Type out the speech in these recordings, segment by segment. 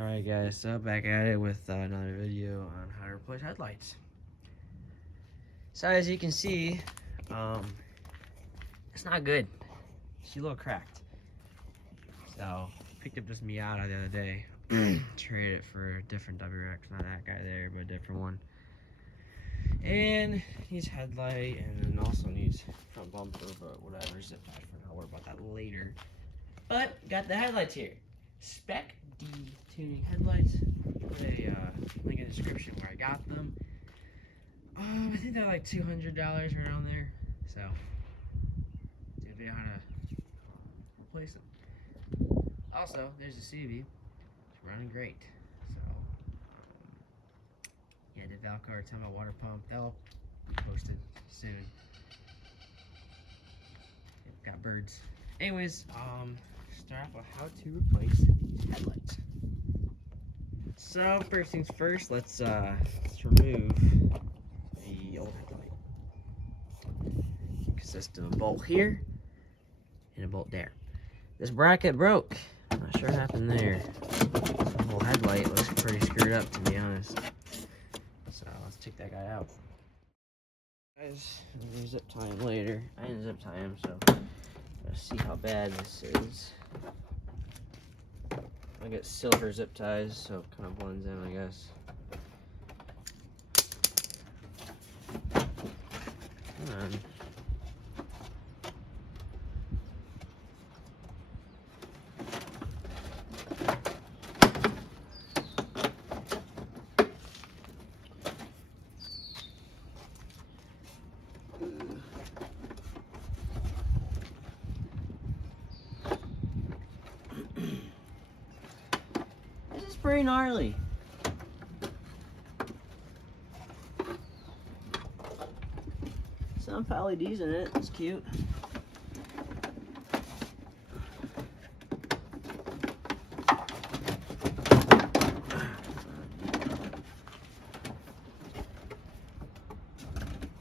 Alright guys, so back at it with another video on how to replace headlights. So as you can see, it's not good. She's a little cracked. So, picked up this Miata the other day. Traded it for a different WRX, not that guy there, but a different one. And needs headlight, and then also needs front bumper, but whatever, zip tie for now. I'll worry about that later. But, got the headlights here. Spec D tuning headlights. Put a link in the description where I got them. I think they're like $200 around there. So, see a video how to replace them. Also, there's the CV. It's running great. So, yeah, the valve cover, tell my water pump. That'll be posted soon. Yep, got birds. Anyways, start off with how to replace these headlights. So first things first, let's remove the old headlight. It consists of a bolt here and a bolt there. This bracket broke. I'm not sure what happened there. The whole headlight looks pretty screwed up, to be honest. So let's take that guy out. Guys, we'll zip tie him later. I didn't zip tie him, so let's see how bad this is. I get silver zip ties, so it kind of blends in, I guess. Come on. Pretty gnarly. Some LEDs in it. It's cute.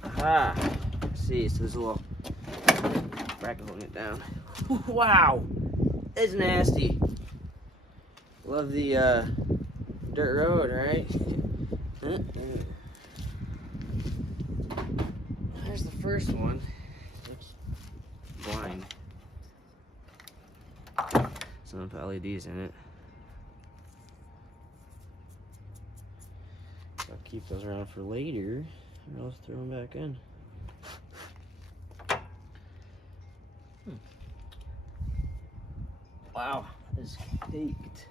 Aha. Let's see, so there's a little bracket holding it down. Wow, it's nasty. Love the dirt road, right? There's the first one. Oops. Blind. Some LEDs in it. I'll keep those around for later, or else throw them back in. Wow, it's caked.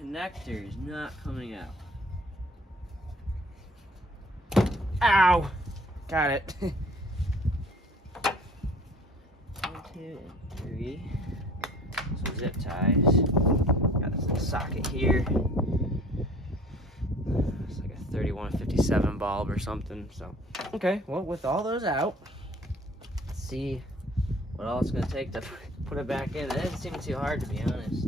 Connector is not coming out. Ow! Got it. 1, 2, and 3. Some zip ties. Got this little socket here. It's like a 3157 bulb or something. So, okay. Well, with all those out, let's see what all it's gonna take to put it back in. It doesn't seem too hard, to be honest.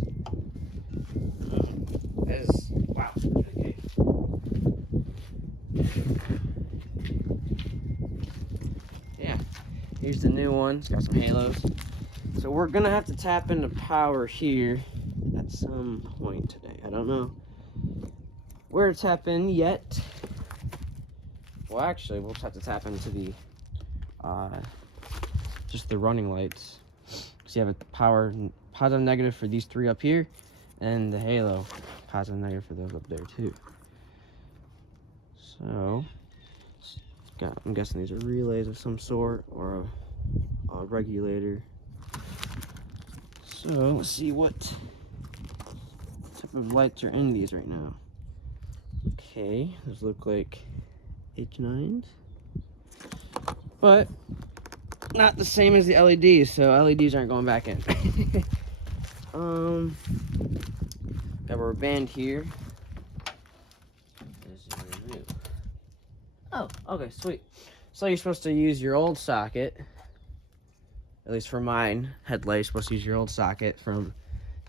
Wow, that's really cute. Yeah, here's the new one. It's got some halos. So we're gonna have to tap into power here at some point today. I don't know where to tap in yet. Well, actually, we'll just have to tap into the just the running lights. So you have a power positive, negative for these 3 up here, and the halo positive, negative for those up there too. So I'm guessing these are relays of some sort, or a regulator. So let's see what type of lights are in these right now. Okay, those look like H9s, but not the same as the LEDs, so LEDs aren't going back in. Got a rubber band here. Oh, okay, sweet. So you're supposed to use your old socket, at least for mine headlight, you're supposed to use your old socket from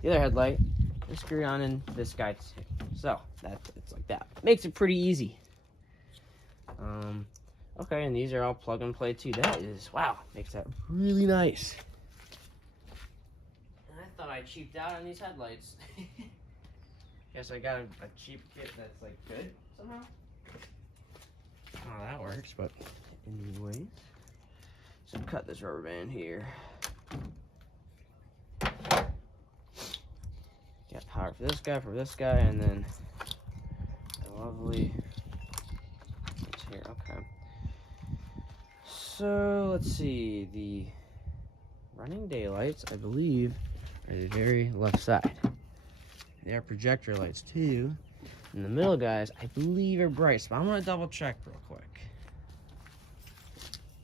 the other headlight and screw it on in this guy too. So it's like that. Makes it pretty easy. Okay, and these are all plug and play too. That is, wow, makes that really nice. And I thought I cheaped out on these headlights. Guess I got a cheap kit that's like good somehow. Oh, that works, but anyways. So cut this rubber band here. Got power for this guy, and then a lovely it's here. Okay. So let's see, the running daylights, I believe, are the very left side. They are projector lights too. And the middle guys, I believe, are brights, but I'm gonna double check real quick,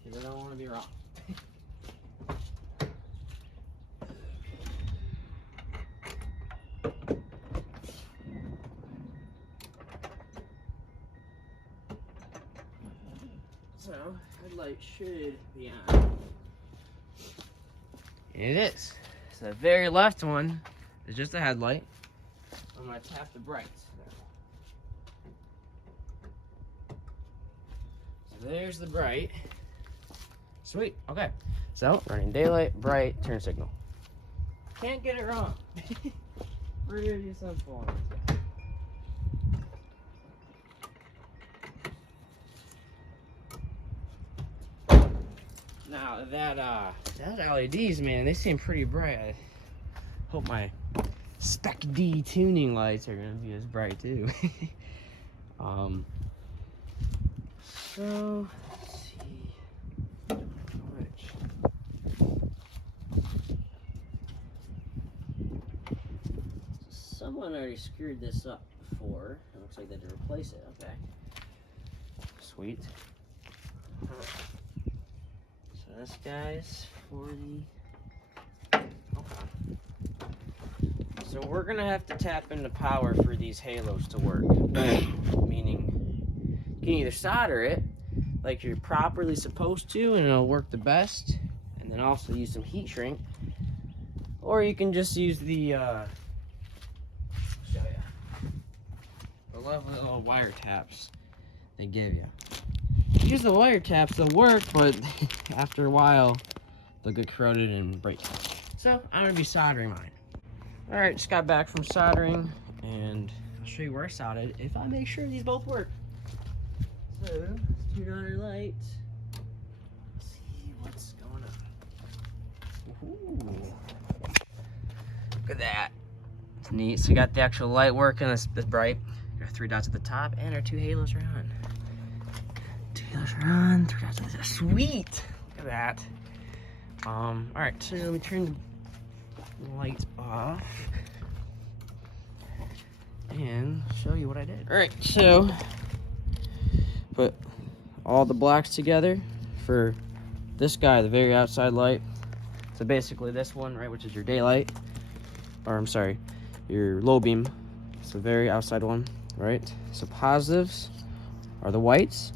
because I don't want to be wrong. So, headlight should be on. It is. So the very left one is just a headlight. I'm gonna tap the brights. So there's the bright. Sweet. Okay. So running daylight, bright, turn signal. Can't get it wrong. Pretty simple. Now that LEDs, man, they seem pretty bright. I hope my Spec D tuning lights are gonna be as bright too. So let's see which. Someone already screwed this up before. It looks like they had to replace it. Okay. Sweet. So this guy's 40. Okay. So we're gonna have to tap into power for these halos to work. Meaning, you can either solder it like you're properly supposed to and it'll work the best, and then also use some heat shrink, or you can just use the lovely little wire taps they give you. Use the wire taps, they'll work, but after a while they'll get corroded and break. So I'm gonna be soldering mine. Alright, just got back from soldering, and I'll show you where I soldered if I make sure these both work. So let's turn on our lights. See what's going on. Ooh. Look at that. It's neat. So we got the actual light working, it's bright. Our 3 dots at the top, and our 2 halos are on. 2 halos are on, 3 dots at the top. Sweet! Look at that. Alright, so let me turn the lights off and show you what I did. Alright, so put all the blacks together for this guy, the very outside light. So basically this one, right, which is your daylight, or I'm sorry, your low beam. It's the very outside one, right? So positives are the whites,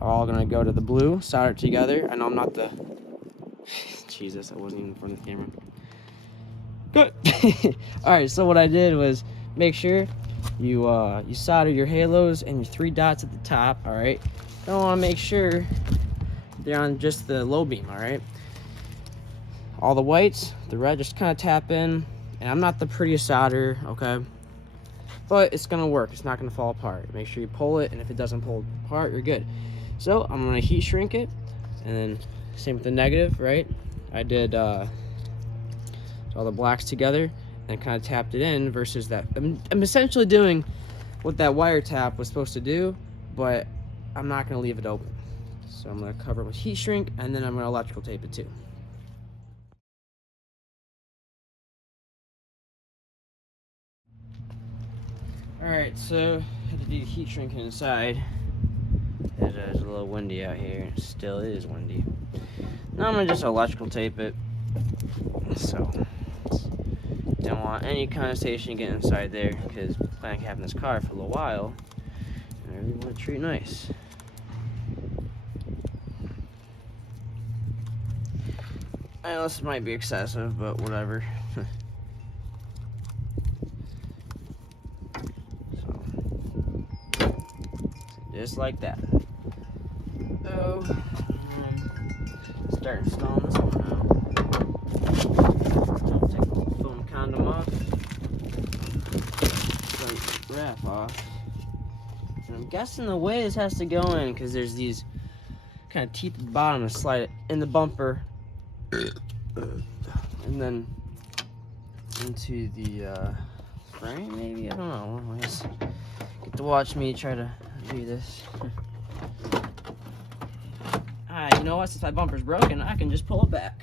are all gonna go to the blue, solder together. I know I'm not the, Jesus, I wasn't even in front of the camera. Good. Alright, so what I did was make sure you solder your halos and your 3 dots at the top, alright? Then I wanna make sure they're on just the low beam, alright? All the whites, the red, just kinda tap in. And I'm not the prettiest solder, okay? But it's gonna work, it's not gonna fall apart. Make sure you pull it, and if it doesn't pull apart, you're good. So I'm gonna heat shrink it, and then same with the negative, right? I did all the blacks together and kind of tapped it in versus that. I'm essentially doing what that wire tap was supposed to do, but I'm not gonna leave it open. So I'm gonna cover it with heat shrink, and then I'm gonna electrical tape it too. Alright, so I had to do heat shrinking inside. It's a little windy out here. It still is windy. Now I'm gonna just electrical tape it. So don't want any condensation getting inside there, because I plan on having this car for a little while, and I really want to treat it nice. I know this might be excessive, but whatever. just like that. Oh, start installing this one now. I'll take the foam condom off. Like wrap off. And I'm guessing the way this has to go in, because there's these kind of teeth at the bottom to slide it in the bumper, and then into the frame, maybe? I don't know. I guess get to watch me try to do this. You know what? Since my bumper's broken, I can just pull it back.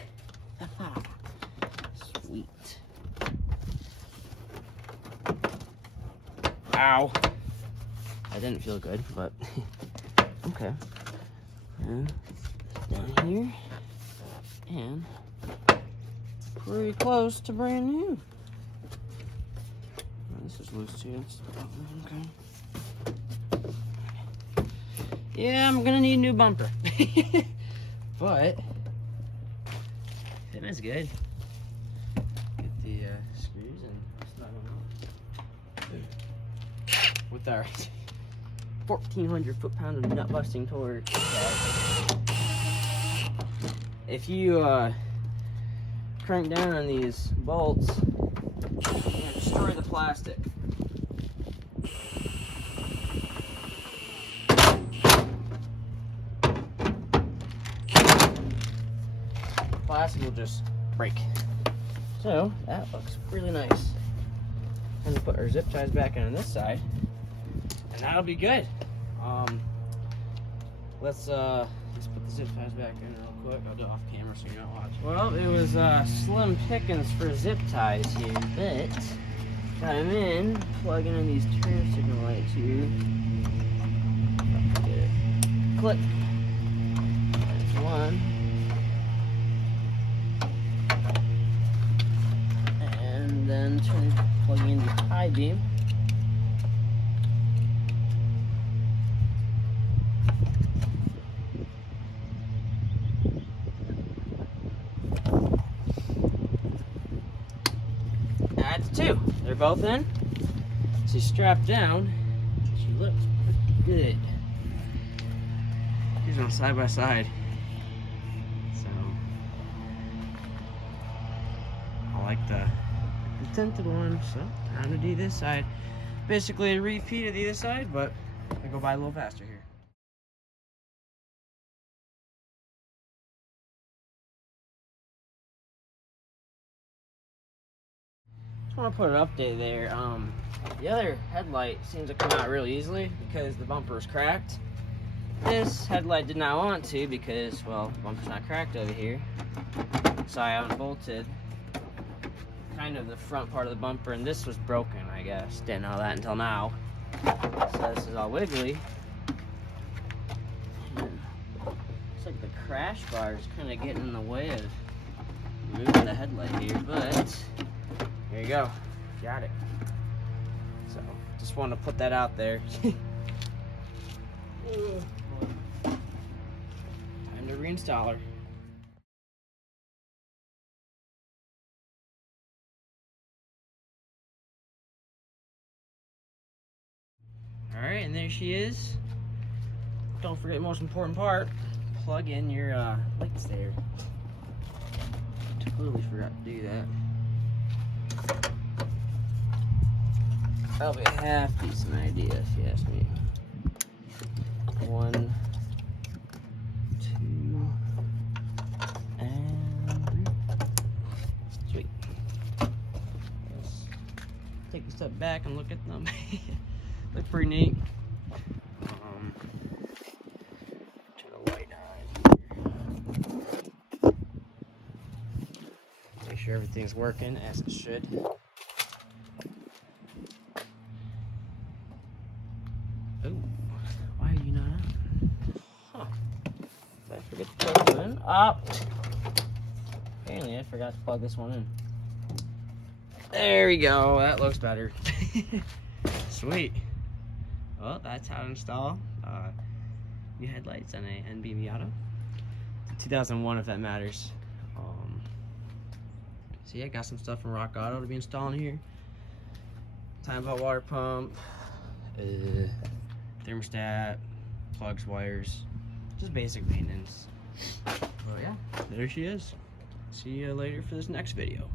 Sweet. Ow. That didn't feel good, but okay. And down here, and pretty close to brand new. Oh, this is loose too. Okay. Yeah, I'm gonna need a new bumper. But fitment's good. Get the screws and snug them up. With our 1,400 foot-pound of nut-busting torque. If you crank down on these bolts, you're gonna destroy the plastic. Plastic will just break. So that looks really nice. And we put our zip ties back in on this side, and that'll be good. Let's put the zip ties back in real quick. I'll do it off camera so you're not watching. Well, it was slim pickings for zip ties here, but got them in, plugging in these turn signal lights here. Get it. Click. That's one. And then plugging in the high beam. That's two. They're both in. She's strapped down. She looks good. These are side by side. So I like the tinted one. So time to do this side. Basically a repeat of the other side, but I go by a little faster here. Just want to put an update there. The other headlight seems to come out really easily because the bumper is cracked. This headlight did not want to because, well, the bumper's not cracked over here. So I unbolted kind of the front part of the bumper, and this was broken, I guess. Didn't know that until now. So this is all wiggly. And looks like the crash bar is kind of getting in the way of moving the headlight here, but there you go. Got it. So just wanted to put that out there. Time to reinstall her. Alright, and there she is. Don't forget the most important part. Plug in your lights there. Totally forgot to do that. That'll be a half decent idea if you ask me. 1, 2, and 3. Sweet. Let's take a step back and look at them. Look pretty neat. Turn the light on. Make sure everything's working as it should. Oh, why are you not on? Huh. Did I forget to plug them in? Apparently I forgot to plug this one in. There we go. That looks better. Sweet. Well, that's how to install new headlights on a NB Miata. 2001, if that matters. So yeah, got some stuff from Rock Auto to be installing here. Time out water pump, thermostat, plugs, wires, just basic maintenance. But yeah, there she is. See you later for this next video.